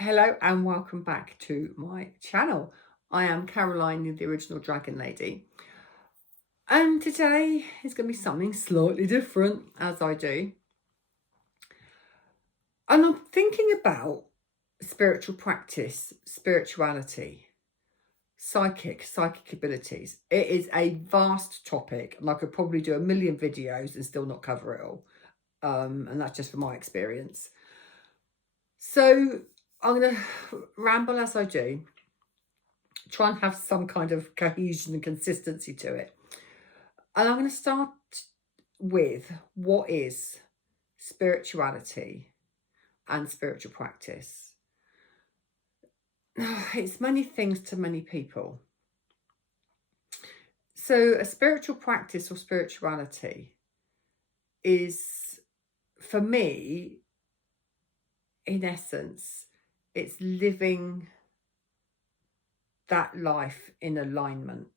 Hello and welcome back to my channel. I am Caroline, the original Dragon Lady. And today is going to be something slightly different, as I do. And I'm thinking about spiritual practice, spirituality, psychic abilities. It is a vast topic and I could probably do a million videos and still not cover it all. And that's just from my experience. So I'm going to ramble as I do. Try and have some kind of cohesion and consistency to it. And I'm going to start with what is spirituality and spiritual practice. It's many things to many people. So a spiritual practice or spirituality is, for me, in essence, it's living that life in alignment.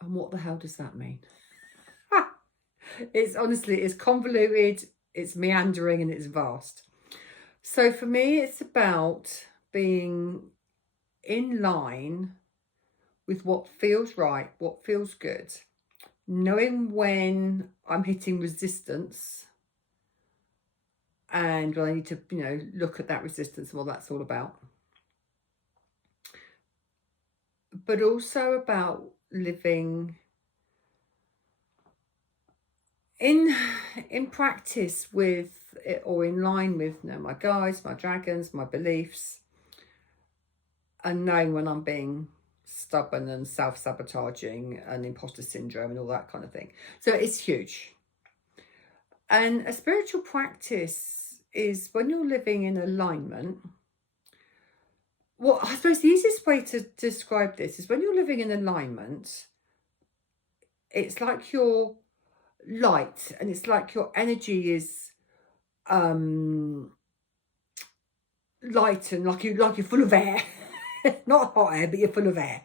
And what the hell does that mean? It's honestly, it's convoluted, it's meandering, and it's vast. So for me, it's about being in line with what feels right, what feels good, knowing when I'm hitting resistance and when I need to, look at that resistance and what that's all about. But also about living in practice with it, or in line with my guides, my dragons, my beliefs, and knowing when I'm being stubborn and self-sabotaging and imposter syndrome and all that kind of thing. So it's huge. And a spiritual practice is when you're living in alignment. Well, I suppose the easiest way to describe this is when you're living in alignment, it's like you're light and it's like your energy is light and like you're full of air. Not hot air, but you're full of air.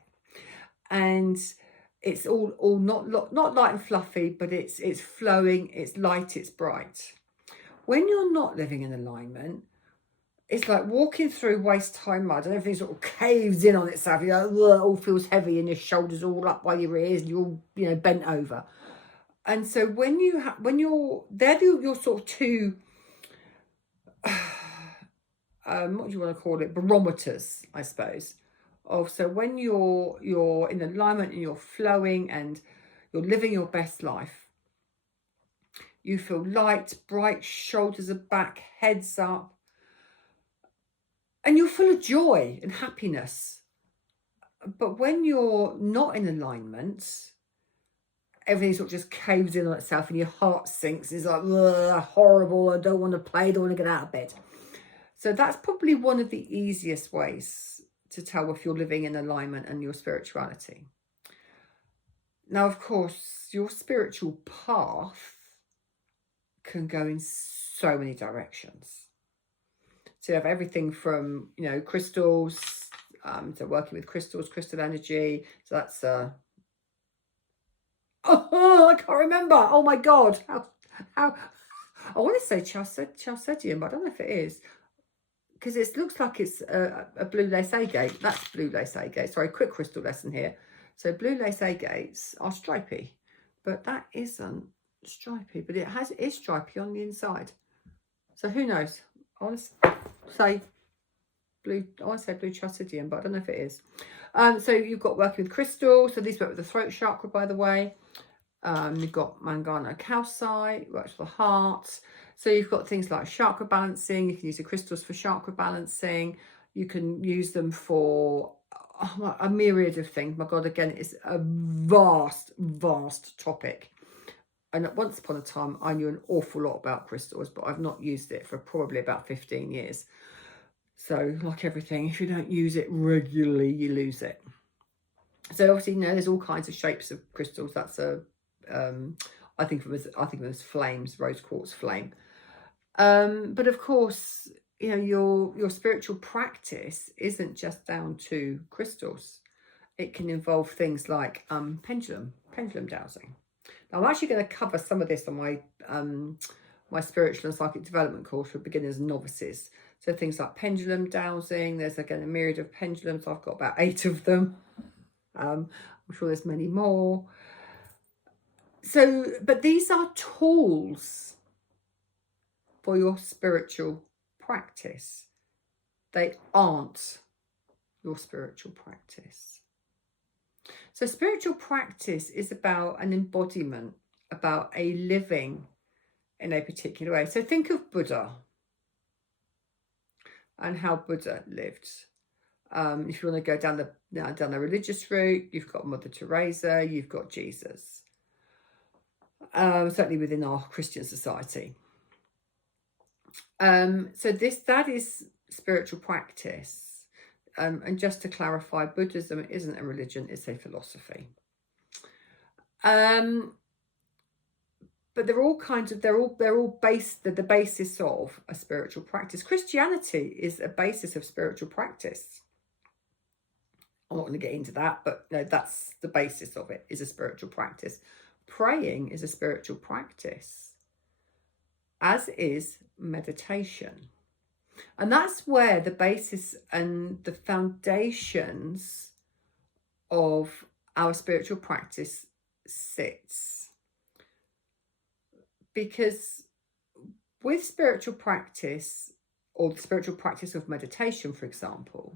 And it's all not light and fluffy, but it's flowing, it's light, it's bright. When you're not living in alignment, it's like walking through waist-high mud and everything sort of caves in on itself. You know, it all feels heavy and your shoulders all up by your ears and you're all, bent over. And so when they're your sort of two, what do you want to call it? Barometers, I suppose. So when you're in alignment and you're flowing and you're living your best life, you feel light, bright, shoulders are back, heads up, and you're full of joy and happiness. But when you're not in alignment, everything sort of just caves in on itself and your heart sinks. It's like, horrible, I don't want to play, I don't want to get out of bed. So that's probably one of the easiest ways to tell if you're living in alignment and your spirituality. Now, of course, your spiritual path can go in so many directions. So you have everything from, crystals, so working with crystals, crystal energy. So that's, I can't remember. Oh my God. How, I want to say chalcedium, but I don't know if it is. Because it looks like it's a blue lace agate. That's blue lace agate. Sorry, quick crystal lesson here. So blue lace agates are stripy, but that isn't stripy, but it is stripy on the inside. So who knows? I want to say blue chalcedium, but I don't know if it is. So you've got working with crystals. So these work with the throat chakra, by the way. You've got Mangano calcite, works for the heart. So you've got things like chakra balancing. You can use the crystals for chakra balancing. You can use them for a myriad of things. My God, again, it's a vast, vast topic. And once upon a time, I knew an awful lot about crystals, but I've not used it for probably about 15 years. So like everything, if you don't use it regularly, you lose it. So obviously, there's all kinds of shapes of crystals. That's I think of them as flames, rose quartz flame. But of course, your spiritual practice isn't just down to crystals. It can involve things like pendulum dowsing. Now, I'm actually going to cover some of this on my my spiritual and psychic development course for beginners and novices. So things like pendulum dowsing. There's again a myriad of pendulums. I've got about 8 of them. I'm sure there's many more. So, but these are tools for your spiritual practice. They aren't your spiritual practice. So spiritual practice is about an embodiment, about a living in a particular way. So think of Buddha and how Buddha lived. If you want to go down the religious route, you've got Mother Teresa, you've got Jesus. Certainly within our Christian society. So that is spiritual practice. And just to clarify, Buddhism isn't a religion, it's a philosophy. But they're all based, the basis of a spiritual practice. Christianity is a basis of spiritual practice. I'm not going to get into that, but no, that's the basis of it, is a spiritual practice. Praying is a spiritual practice, as is meditation. And that's where the basis and the foundations of our spiritual practice sits. Because with spiritual practice, or the spiritual practice of meditation, for example,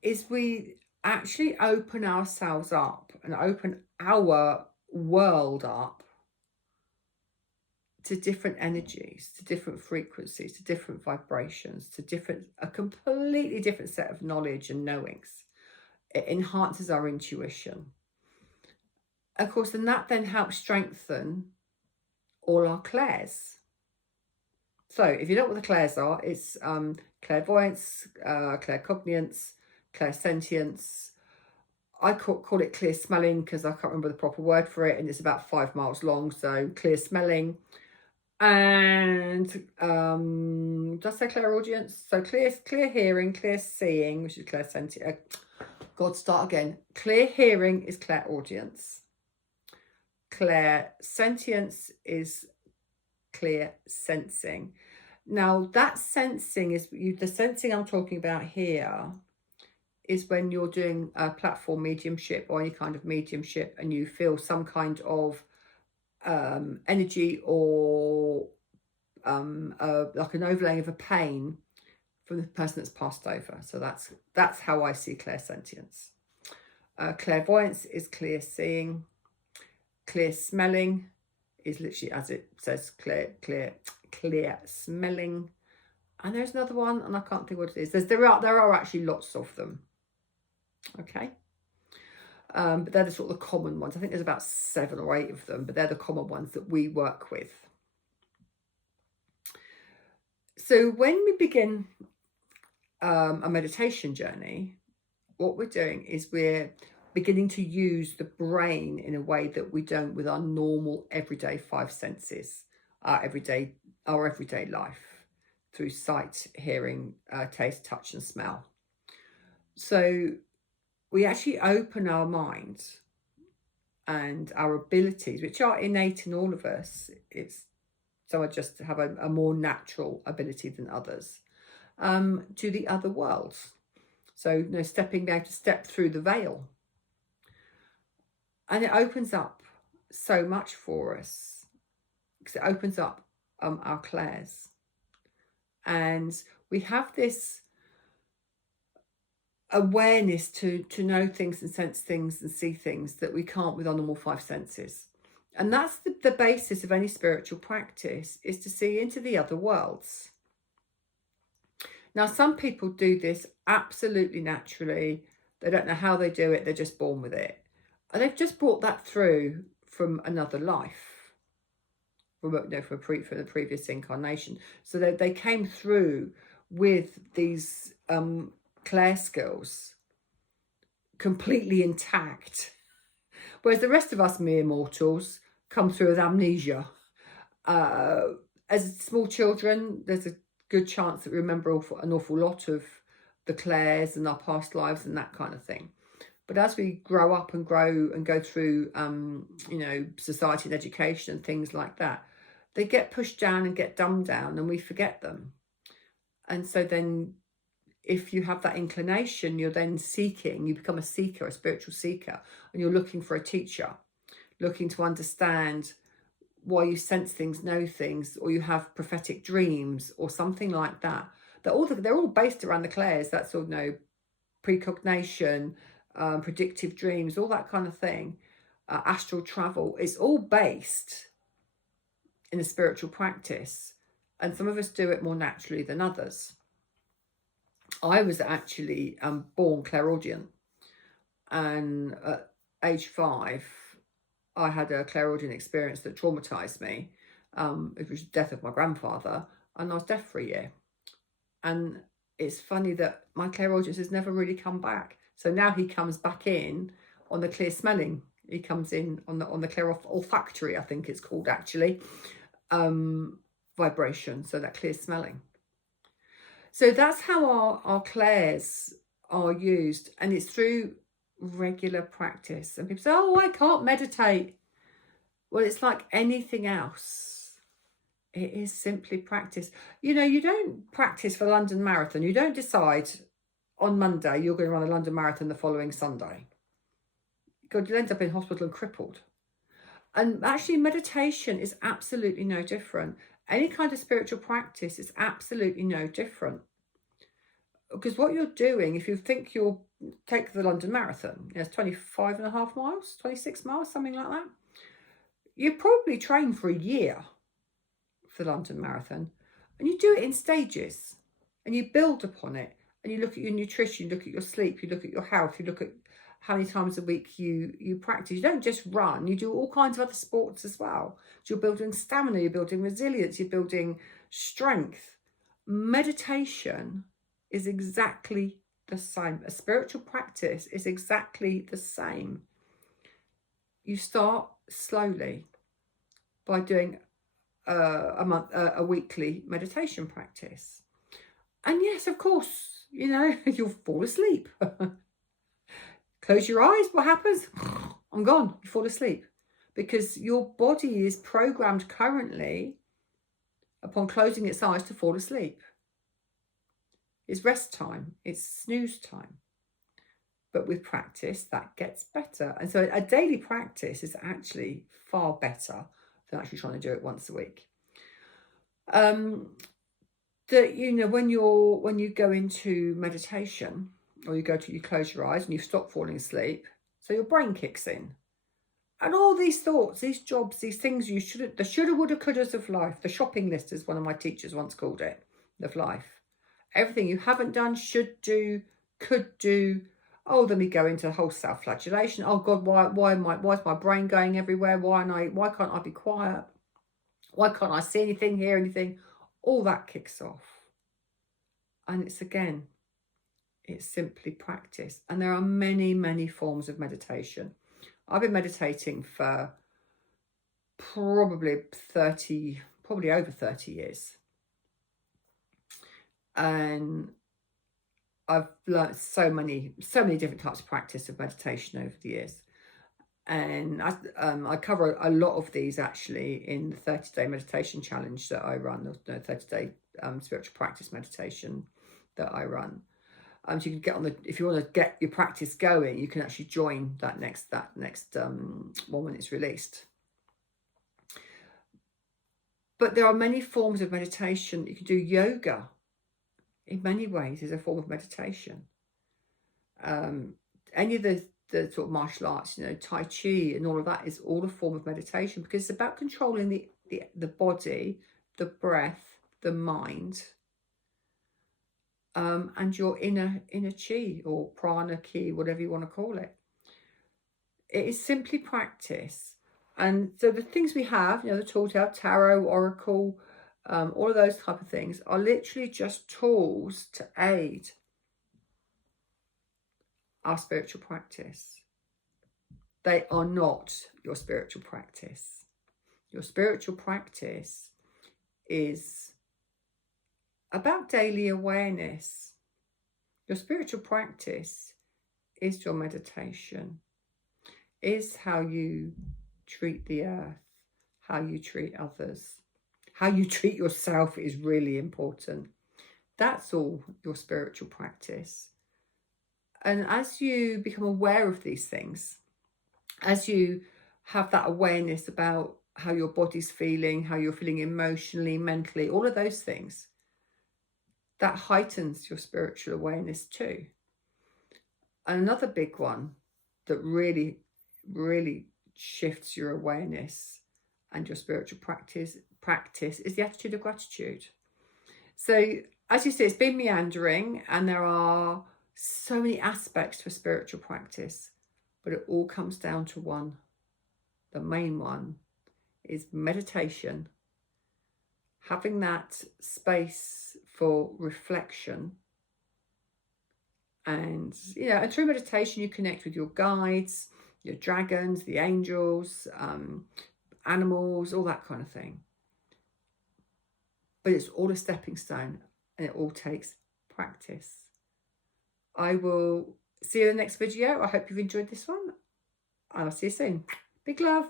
is we actually open ourselves up and open our world up to different energies, to different frequencies, to different vibrations, to a completely different set of knowledge and knowings. It enhances our intuition. Of course, and that then helps strengthen all our clairs. So if you know what the clairs are, it's clairvoyance, claircognizance, clairsentience. I call it clear smelling because I can't remember the proper word for it, and it's about 5 miles long. So clear smelling. And did I say clairaudience? So clear hearing, clear seeing, which is clairsentience. God, start again. Clear hearing is clairaudience. Clairsentience is clear sensing. Now that sensing is the sensing I'm talking about here is when you're doing a platform mediumship or any kind of mediumship and you feel some kind of energy or like an overlaying of a pain from the person that's passed over. So that's how I see clairsentience. Clairvoyance is clear seeing. Clear smelling is literally as it says, clear smelling. And there's another one, and I can't think what it is. There are actually lots of them. Okay. But they're the sort of the common ones. I think there's about 7 or 8 of them, but they're the common ones that we work with. So when we begin a meditation journey, what we're doing is we're beginning to use the brain in a way that we don't with our normal everyday 5 senses, our everyday life, through sight, hearing, taste, touch and smell. So we actually open our minds and our abilities, which are innate in all of us. Some are just have a more natural ability than others, to the other worlds. So, being able to step through the veil. And it opens up so much for us, because it opens up our clairs. And we have this awareness to know things and sense things and see things that we can't with our normal 5 senses. And that's the basis of any spiritual practice, is to see into the other worlds. Now, some people do this absolutely naturally. They don't know how they do it. They're just born with it. And they've just brought that through from another life, from the previous incarnation. So they came through with these clair skills completely intact. Whereas the rest of us mere mortals come through with amnesia. As small children, there's a good chance that we remember an awful lot of the clairs and our past lives and that kind of thing. But as we grow up and grow and go through, society and education and things like that, they get pushed down and get dumbed down and we forget them. And so then if you have that inclination, you're then seeking, you become a seeker, a spiritual seeker, and you're looking for a teacher, looking to understand why you sense things, know things, or you have prophetic dreams or something like that. They're all based around the clairs. That's all, precognition, predictive dreams, all that kind of thing. Astral travel is all based in a spiritual practice, and some of us do it more naturally than others. I was actually born clairaudient, and at age 5 I had a clairaudient experience that traumatized me. It was the death of my grandfather, and I was deaf for a year. And it's funny that my clairaudience has never really come back. So now he comes back in on the clear smelling. He comes in on the clear olfactory, I think it's called, actually, vibration. So that clear smelling. So that's how our clairs are used, and it's through regular practice. And people say, oh, I can't meditate. Well, it's like anything else. It is simply practice. You don't practice for London Marathon. You don't decide on Monday you're going to run a London Marathon the following Sunday. God, you'll end up in hospital and crippled. And actually, meditation is absolutely no different. Any kind of spiritual practice is absolutely no different. Because what you're doing, if you think you'll take the London Marathon, it's 25.5 miles, 26 miles, something like that. You probably train for a year for the London Marathon, and you do it in stages, and you build upon it, and you look at your nutrition, you look at your sleep, you look at your health, you look at how many times a week you practice. You don't just run, you do all kinds of other sports as well. So you're building stamina, you're building resilience, you're building strength. Meditation is exactly the same. A spiritual practice is exactly the same. You start slowly by doing a weekly meditation practice. And yes, of course, you'll fall asleep. Close your eyes, what happens? I'm gone, you fall asleep. Because your body is programmed currently upon closing its eyes to fall asleep. It's rest time, it's snooze time. But with practice, that gets better. And so a daily practice is actually far better than actually trying to do it once a week. When you go into meditation, or you close your eyes and you stop falling asleep, so your brain kicks in. And all these thoughts, these jobs, these things the shoulda, woulda, couldas of life, the shopping list, as one of my teachers once called it, of life. Everything you haven't done, should do, could do. Oh, then we go into the whole self-flagellation. Oh God, why is my brain going everywhere? Why can't I be quiet? Why can't I see anything, hear anything? All that kicks off. And it's simply practice. And there are many, many forms of meditation. I've been meditating for probably over 30 years. And I've learned so many different types of practice of meditation over the years. And I cover a lot of these actually in the 30-day meditation challenge that I run, the 30-day spiritual practice meditation that I run. So you can get on if you want to get your practice going, you can actually join that next one when it's released. But there are many forms of meditation. You can do yoga. In many ways, is a form of meditation. Any of the sort of martial arts, Tai Chi and all of that is all a form of meditation, because it's about controlling the body, the breath, the mind, and your inner chi or prana ki, whatever you want to call it. It is simply practice. And so the things we have, the tools, tarot, oracle, all of those type of things are literally just tools to aid our spiritual practice. They are not your spiritual practice. Your spiritual practice is about daily awareness. Your spiritual practice is your meditation, is how you treat the earth, how you treat others. How you treat yourself is really important. That's all your spiritual practice. And as you become aware of these things, as you have that awareness about how your body's feeling, how you're feeling emotionally, mentally, all of those things, that heightens your spiritual awareness too. And another big one that really, really shifts your awareness and your spiritual practice is the attitude of gratitude. So as you see, it's been meandering, and there are so many aspects to a spiritual practice, but it all comes down to one. The main one is meditation, having that space for reflection. And, and through meditation, you connect with your guides, your dragons, the angels, animals, all that kind of thing. But it's all a stepping stone, and it all takes practice. I will see you in the next video. I hope you've enjoyed this one. I'll see you soon. Big love.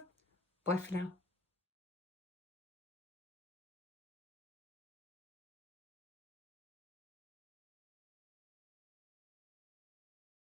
Bye for now.